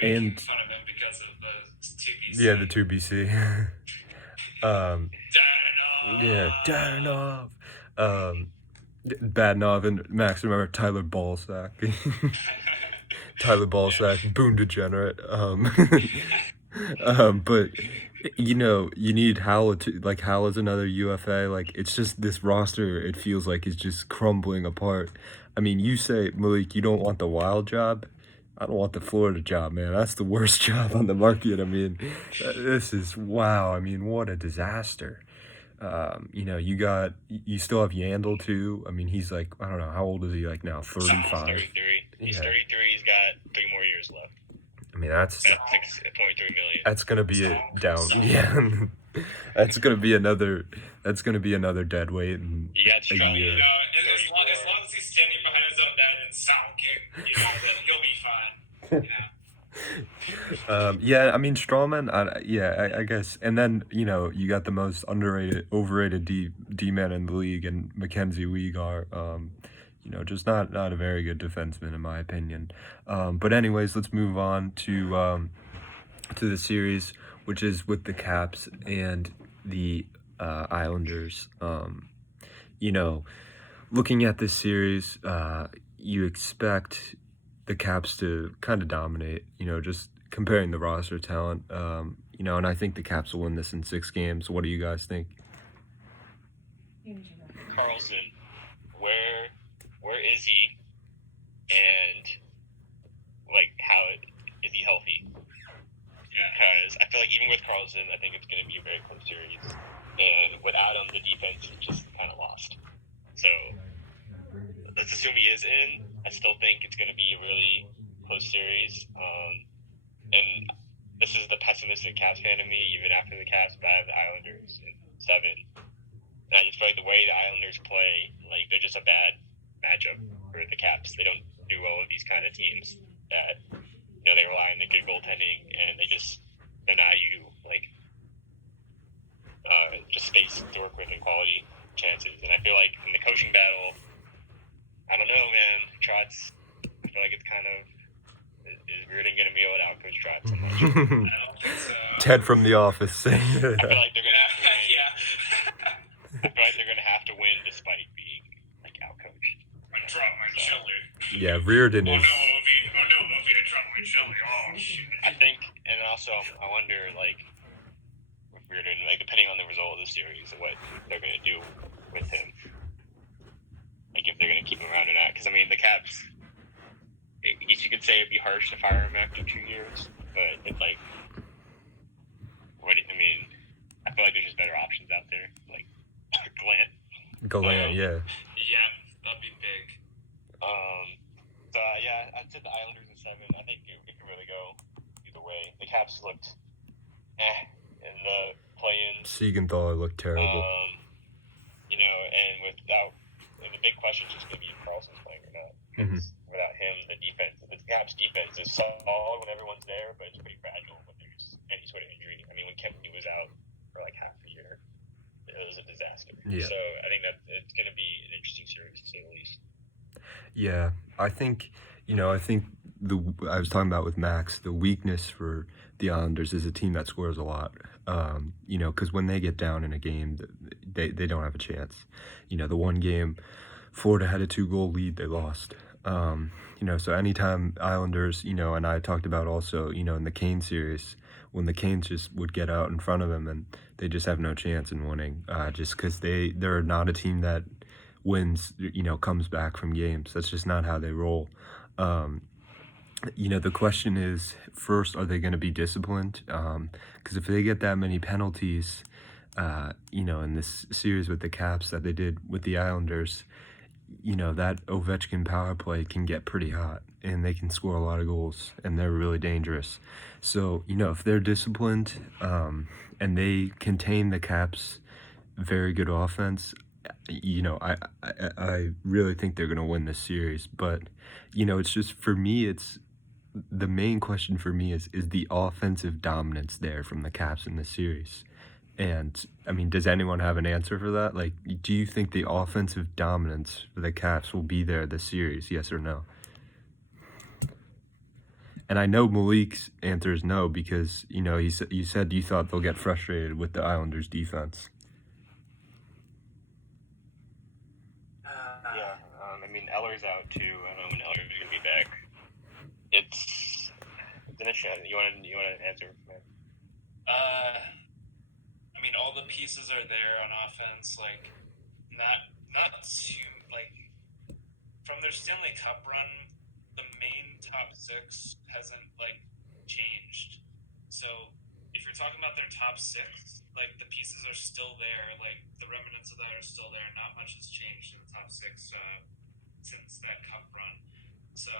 we were And making fun of him because of the 2BC. yeah, the 2BC. Yeah, Darnoff. Darnoff. Badnov and Max, remember Tyler Ballsack. Tyler Ballsack, Boone Degenerate. But you need Howell to like Howell's another UFA. Like it's just this roster. It feels like is just crumbling apart. I mean, you say Malik, you don't want the Wild job. I don't want the Florida job, man. That's the worst job on the market. I mean, this is wow. I mean, what a disaster. You still have Yandel too. I mean, he's like, I don't know, how old is he like now? 35. He's 33. He's 33. He's got 3 more years left. I mean, that's $6.3 million. That's gonna be a down. Yeah, that's gonna be another. That's gonna be another dead weight in You got a Stroman. year. As long as he's standing behind his own net and sulking, then he'll be fine. Yeah, I mean Strawman. I guess, and then you got the most overrated D man in the league, and Mackenzie Weegar. Just not a very good defenseman in my opinion. But anyways, let's move on to the series, which is with the Caps and the Islanders. Looking at this series, you expect the Caps to kind of dominate, just comparing the roster talent, and I think the Caps will win this in 6 games. What do you guys think? Carlson, where is he? And how is he healthy? Yeah. Because I feel like even with Carlson, I think it's going to be a very close series. And without him, the defense is just kind of lost. So let's assume he is in. I still think it's going to be a really close series. And this is the pessimistic Caps fan in me, even after the Caps bat the Islanders in 7. And I just feel like the way the Islanders play, they're just a bad matchup for the Caps. They don't do well with these kind of teams that they rely on the good goaltending and they just deny you just space to work with and quality chances. And I feel like in the coaching battle, I don't know, man. Trotz, I feel like it's kind of is Reardon going to be able to outcoach Trotz so much? I don't think so. Ted from The Office saying I feel like they're going to have to win. Yeah. I feel like they're going to have to win despite being outcoached. I dropped my chili. Yeah, Reardon is. Ovi, I dropped my chili. Oh, shit. I think, and also I wonder, with Reardon, depending on the result of the series, what they're going to do with him. If they're going to keep him around or not. Because, I mean, the Caps, I guess you could say it'd be harsh to fire him after 2 years, but it's I feel like there's just better options out there, like Gallant, yeah. Yeah, that'd be big. I'd say the Islanders in 7. I think it could really go either way. The Caps looked in the play-in. Siegenthaler looked terrible. And the big question is just going to be if Carlson's playing or not. Because without him, the Caps defense is solid when everyone's there, but it's pretty fragile when there's any sort of injury. I mean, when Kempny was out for half a year, it was a disaster. Yeah. So I think that it's going to be an interesting series to say the least. Yeah, I think I was talking about with Max, the weakness for the Islanders is a team that scores a lot. Because when they get down in a game, they don't have a chance. The one game Florida had a 2-goal lead, they lost. So anytime Islanders, and I talked about also, in the Kane series, when the Canes just would get out in front of them and they just have no chance in winning, just because they're not a team that wins, comes back from games. That's just not how they roll. The question is, first, are they going to be disciplined? Because if they get that many penalties, in this series with the Caps that they did with the Islanders, that Ovechkin power play can get pretty hot and they can score a lot of goals and they're really dangerous. So, if they're disciplined and they contain the Caps' very good offense, I really think they're going to win this series. But, it's just, for me, the main question for me is the offensive dominance there from the Caps in this series? And, I mean, does anyone have an answer for that? Do you think the offensive dominance for the Caps will be there this series, yes or no? And I know Malik's answer is no because you said you thought they'll get frustrated with the Islanders' defense. Yeah, I mean, Eller's out too. I don't know when Eller's going to be back. It's an issue. You want to answer, man? I mean, all the pieces are there on offense. Like, not too like from their Stanley Cup run, the main top six hasn't like changed. So if you're talking about their top six, like the pieces are still there. Like the remnants of that are still there. Not much has changed in the top six since that cup run. So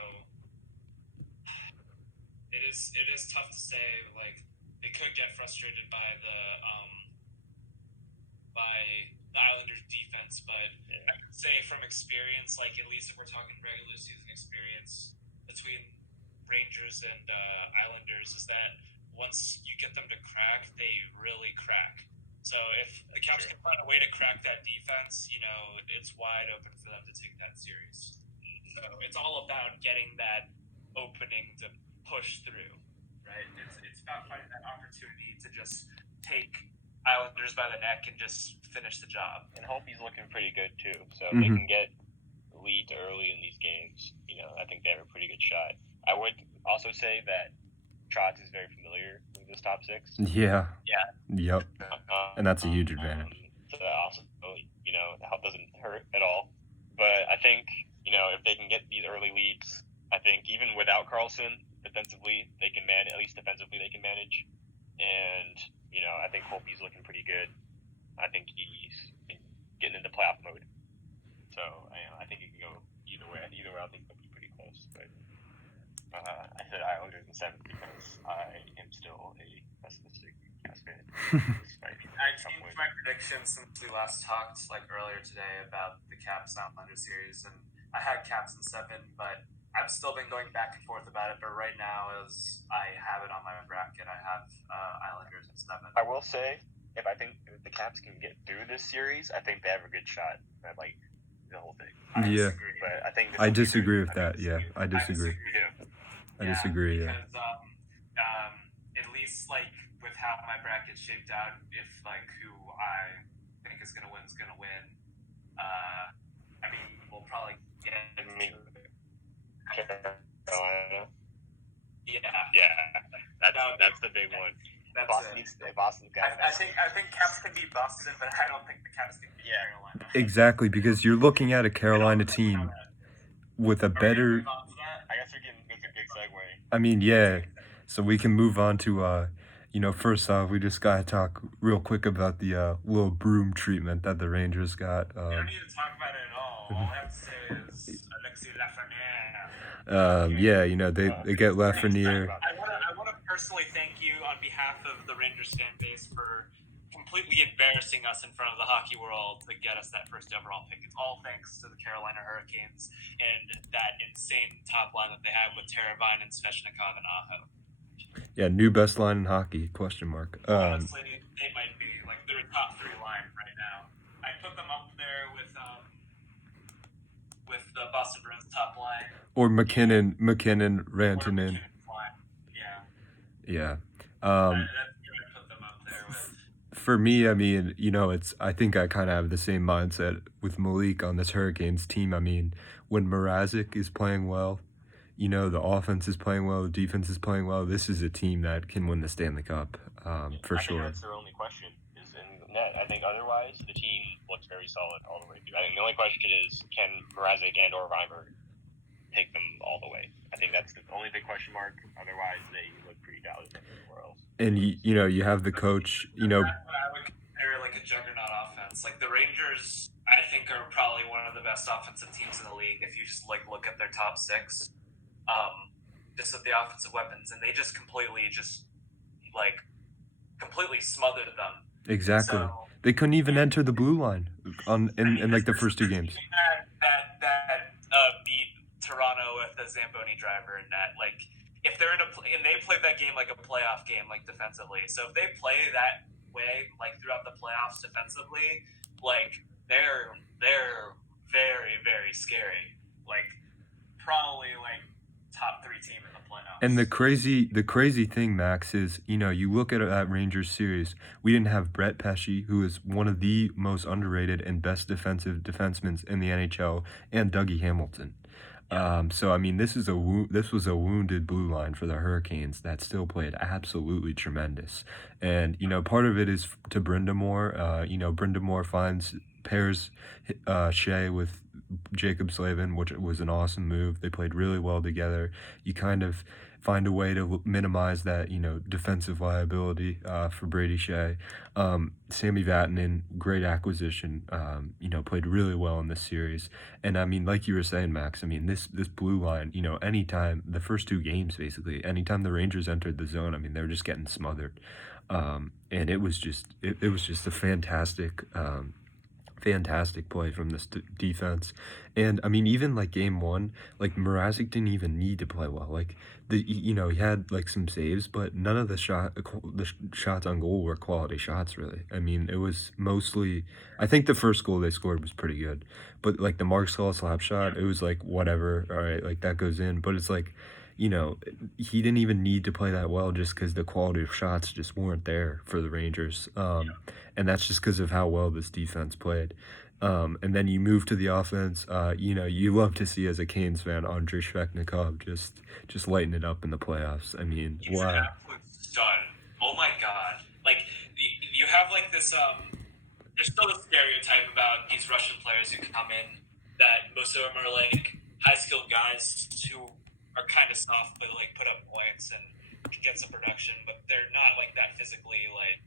it is tough to say. Like they could get frustrated by the Islanders defense, but I could say from experience, like at least if we're talking regular season experience between Rangers and Islanders, is that once you get them to crack, they really crack. So if the Caps can find a way to crack that defense, it's wide open for them to take that series. So it's all about getting that opening to push through, right? It's about finding that opportunity to just take Islanders by the neck and just finish the job. And Holtby's looking pretty good too. So if they can get leads early in these games, I think they have a pretty good shot. I would also say that Trotz is very familiar with this top six. Yeah. Yeah. Yep. And that's a huge advantage. So that also, help doesn't hurt at all. But I think, if they can get these early leads, I think even without Karlsson, defensively, they can manage. At least defensively, they can manage. And I think Holtby's looking pretty good. I think he's getting into playoff mode. So I think he can go either way. Either way, I think they'll be pretty close. But I said Islanders in 7 because I am still a pessimistic Caps fan. I changed my prediction since we last talked earlier today about the Caps Islanders series, and I had Caps in 7, but I've still been going back and forth about it. But right now, as I have it on my bracket, I have Islanders in 7. I will say, if the Caps can get through this series, I think they have a good shot at the whole thing. I disagree. But I think I disagree with that. Yeah, I disagree. I disagree. Yeah. Because at least with how my bracket's shaped out, if who I think is gonna win is gonna win. I mean, we'll probably get. Carolina. Yeah. That's the big one. Boston's got it. I think Caps can beat Boston, but I don't think the Caps can beat Carolina. Exactly, because you're looking at a Carolina team with a better. I guess it's a good segue. I mean, yeah. So we can move on to, first off, we just gotta talk real quick about the little broom treatment that the Rangers got. You don't need to talk about it at all. All I have to say is Alexis Lafreniere. Yeah, they get Lafreniere. I want to personally thank you on behalf of the Rangers fan base for completely embarrassing us in front of the hockey world to get us that first overall pick. It's all thanks to the Carolina Hurricanes and that insane top line that they have with Teravainen and Svechnikov and Aho. Yeah, new best line in hockey, question mark. Honestly, they might be. They're a top 3 line right now. I put them up there with the Boston Bruins top line. Or McKinnon, Rantanen. Yeah. Put them up there with. For me, I mean, I think I kind of have the same mindset with Malik on this Hurricanes team. I mean, when Mrazek is playing well, the offense is playing well, the defense is playing well. This is a team that can win the Stanley Cup, for sure. I think that's their only question is in the net. I think otherwise the team looks very solid all the way through. I think the only question is can Mrazek and or Reimer take them all the way. I think that's the only big question mark. Otherwise, they look pretty dialed in everywhere else. And you have the coach. I would consider a juggernaut offense. The Rangers, I think, are probably one of the best offensive teams in the league. If you just look at their top 6, just with the offensive weapons, and they just completely smothered them. Exactly. So, they couldn't even enter the blue line in the first 2 games. That beat Toronto with the Zamboni driver and that if they're and they played that game like a playoff game defensively. So if they play that way throughout the playoffs defensively, they're very, very scary. Probably top 3 team in the playoffs. And the playoffs. crazy thing, Max, is you look at that Rangers series. We didn't have Brett Pesce, who is one of the most underrated and best defensive defensemen in the NHL, and Dougie Hamilton. So I mean, this was a wounded blue line for the Hurricanes that still played absolutely tremendous. And part of it is to Brindamore. Brindamore pairs Shea with Jacob Slavin, which was an awesome move. They played really well together. You kind of find a way to minimize that defensive liability for Brady Shea. Sammy Vatanen, great acquisition. Played really well in this series. And I mean, like you were saying, Max, I mean this blue line. Anytime the first two games, basically, anytime the Rangers entered the zone, I mean they were just getting smothered. And it was just a fantastic play from this defense. And I mean, even like game one, like Mrazek didn't even need to play well. Like he had like some saves, but none of the shots on goal were quality shots, really. I mean, it was mostly, I think the first goal they scored was pretty good, but like the Mark Stahl slap shot, it was like whatever. All right, like that goes in, but it's like, he didn't even need to play that well just because the quality of shots just weren't there for the Rangers. And that's just because of how well this defense played. And then you move to the offense. You love to see, as a Canes fan, Andrei Shvechnikov just lighten it up in the playoffs. I mean, He's an absolute stud. Oh my god! Like you have like this. There's still a stereotype about these Russian players who come in that most of them are like high skilled guys who are kind of soft but like put up points and can get some production, but they're not like that physically like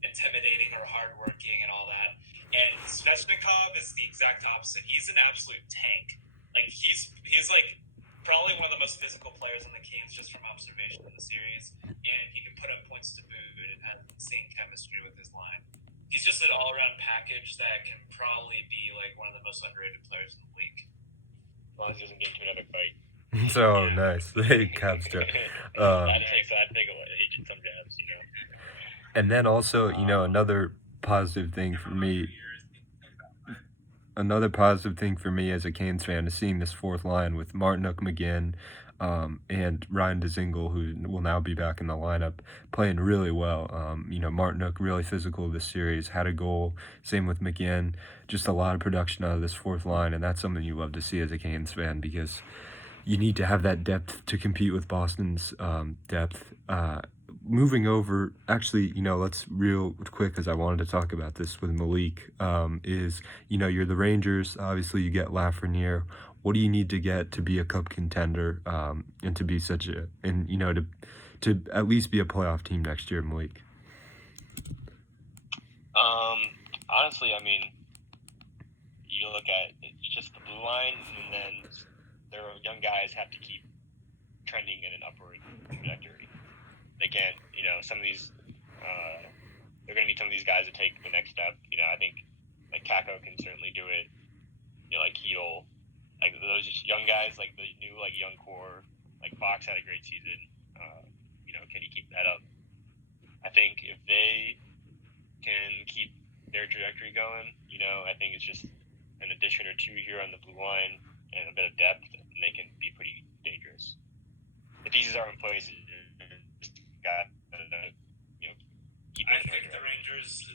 intimidating or hardworking and all that. And Svechnikov is the exact opposite. He's an absolute tank. Like he's like probably one of the most physical players on the Canes just from observation in the series, and he can put up points to boot and has insane chemistry with his line. He's just an all-around package that can probably be like one of the most underrated players in the league. As long as he doesn't get into another fight. So nice. Hey, Capster. I'd take some jabs, And then also, another positive thing for me. Another positive thing for me as a Canes fan is seeing this fourth line with Martinook, McGinn, and Ryan Dzingel, who will now be back in the lineup, playing really well. Martinook really physical this series, had a goal. Same with McGinn. Just a lot of production out of this fourth line, and that's something you love to see as a Canes fan because you need to have that depth to compete with Boston's depth. Moving over, actually, let's real quick, because I wanted to talk about this with Malik, you're the Rangers. Obviously, you get Lafreniere. What do you need to get to be a cup contender and to be to at least be a playoff team next year, Malik? Honestly, I mean, you look at it's just the blue line, and then their young guys have to keep trending in an upward trajectory. They can't, some of these, they're going to need some of these guys to take the next step. I think like Kako can certainly do it. Like Heedle, like those young guys, like the new like young core. Like Fox had a great season. Can he keep that up? I think if they can keep their trajectory going, I think it's just an addition or two here on the blue line and a bit of depth, and they can be pretty dangerous. The pieces are in place. Keep I think the Rangers.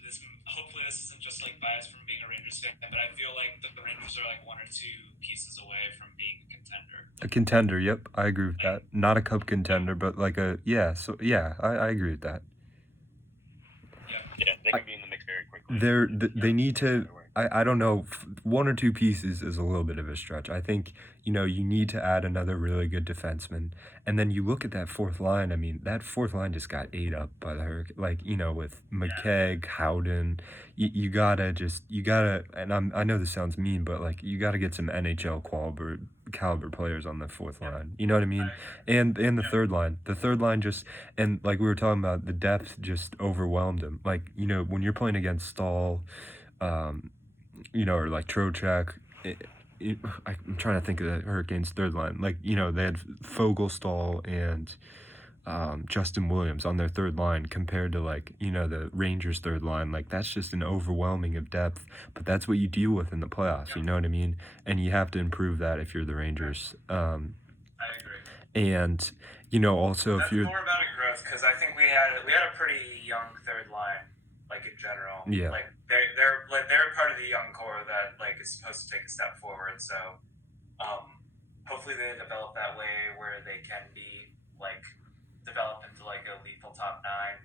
Hopefully, this isn't just like bias from being a Rangers fan, but I feel like the Rangers are like one or two pieces away from being a contender. A contender, yep, I agree with that. Not a cup contender, but like I agree with that. Yeah, they can be in the mix very quickly. They need to. I don't know. One or two pieces is a little bit of a stretch. I think you need to add another really good defenseman, and then you look at that fourth line. I mean, that fourth line just got ate up by the Hurricanes. Like with McKegg, Howden, you gotta. And I know this sounds mean, but like you gotta get some NHL caliber players on the fourth line. You know what I mean? And the third line. The third line just, and like we were talking about, the depth just overwhelmed them. Like when you're playing against Stahl, or like Trocheck. I'm trying to think of the Hurricanes' third line. Like, they had Fogelstall and Justin Williams on their third line compared to like, the Rangers' third line. Like, that's just an overwhelming of depth. But that's what you deal with in the playoffs, you know what I mean? And you have to improve that if you're the Rangers. I agree. And, Also if That's you're more about a growth because I think we had a pretty young third line, like in general. yeah. Like they're part of the young core that like is supposed to take a step forward. So hopefully they develop that way where they can be like develop into like a lethal top nine.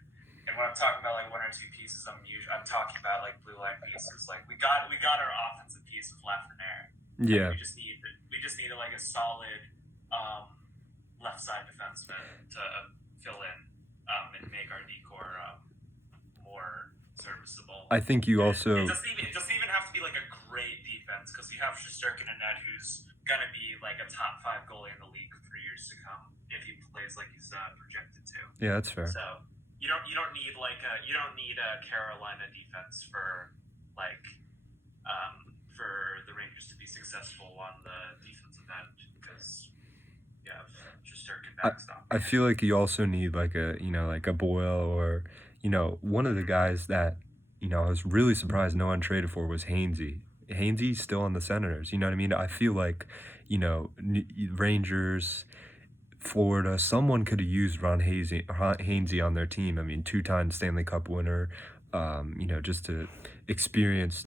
And when I'm talking about like one or two pieces, I'm talking about like blue line pieces. Like we got our offensive piece with Lafreniere. Yeah. We just need like a solid left side defenseman to fill in and make our decor more serviceable. I think you also It doesn't even have to be like a great defense because you have Shesterkin and Ned, who's gonna be like a top 5 goalie in the league for years to come if he plays like he's projected to. Yeah, that's fair. So you don't need a Carolina defense for like for the Rangers to be successful on the defensive end because you have Shesterkin backstop. I feel like you also need like a Boyle or one of the guys that I was really surprised no one traded for was Hainsey. Hainsey's still on the Senators. You know what I mean? I feel like Rangers, Florida, someone could have used Ron Hainsey on their team. I mean, 2-time Stanley Cup winner. Just to experience